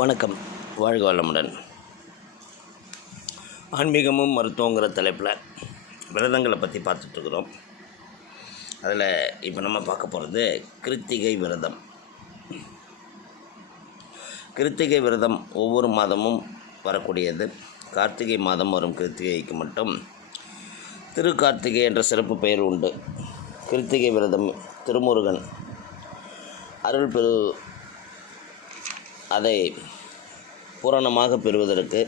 வணக்கம். வாழ்க வளமுடன். ஆன்மீகமும் மருத்துவங்கிற தலைப்பில் விரதங்களை பற்றி பார்த்துட்ருக்குறோம். அதில் இப்போ நம்ம பார்க்க போகிறது கிருத்திகை விரதம். கிருத்திகை விரதம் ஒவ்வொரு மாதமும் வரக்கூடியது. கார்த்திகை மாதம் வரும் கிருத்திகைக்கு மட்டும் திரு கார்த்திகை என்ற சிறப்பு பெயர் உண்டு. கிருத்திகை விரதம் திருமுருகன் அருள் பெரு அதை பூரணமாக பெறுவதற்கு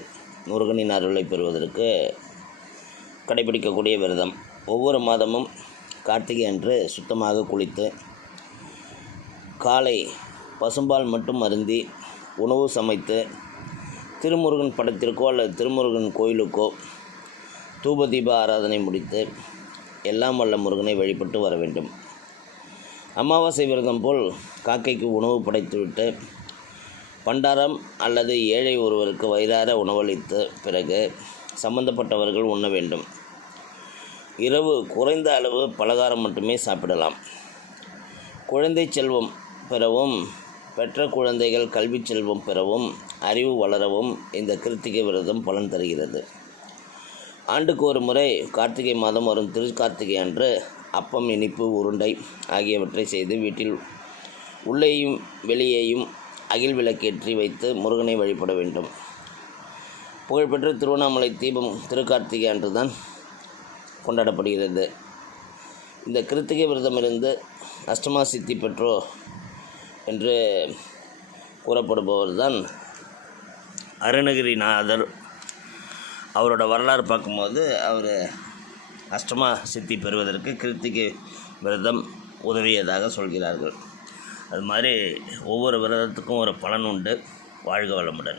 முருகனின் அருளை பெறுவதற்கு கடைபிடிக்கக்கூடிய விரதம். ஒவ்வொரு மாதமும் கார்த்திகை அன்று சுத்தமாக குளித்து காலை பசும்பால் மட்டும் அருந்தி உணவு சமைத்து திருமுருகன் படத்திற்கோ அல்லது திருமுருகன் கோயிலுக்கோ தூப தீப ஆராதனை முடித்து எல்லாம் வல்ல முருகனை வழிபட்டு வர வேண்டும். அமாவாசை விரதம் போல் காக்கைக்கு உணவு படைத்துவிட்டு பண்டாரம் அல்லது ஏழை ஒருவருக்கு வயிறார உணவளித்த பிறகு சம்பந்தப்பட்டவர்கள் உண்ண வேண்டும். இரவு குறைந்த அளவு பலகாரம் மட்டுமே சாப்பிடலாம். குழந்தை செல்வம் பெறவும் பெற்ற குழந்தைகள் கல்வி செல்வம் பெறவும் அறிவு வளரவும் இந்த கிருத்திகை விரதம் பலன் தருகிறது. ஆண்டுக்கு ஒரு முறை கார்த்திகை மாதம் வரும் திருக்கார்த்திகை அன்று அப்பம் இனிப்பு உருண்டை ஆகியவற்றை செய்து வீட்டில் உள்ளேயும் வெளியேயும் அகில் விளக்கேற்றி வைத்து முருகனை வழிபட வேண்டும். புகழ்பெற்ற திருவண்ணாமலை தீபம் திருக்கார்த்திகை அன்றுதான் கொண்டாடப்படுகிறது. இந்த கிருத்திகை விரதமிருந்து அஷ்டமா சித்தி பெற்றோர் என்று கூறப்படுபவர் தான் அருணகிரிநாதர். அவரோட வரலாறு பார்க்கும்போது அவர் அஷ்டமா சித்தி பெறுவதற்கு கிருத்திகை விரதம் உதவியதாக சொல்கிறார்கள். அது மாதிரி ஒவ்வொரு விரதத்துக்கும் ஒரு பலன் உண்டு. வாழ்க வளமுடன்.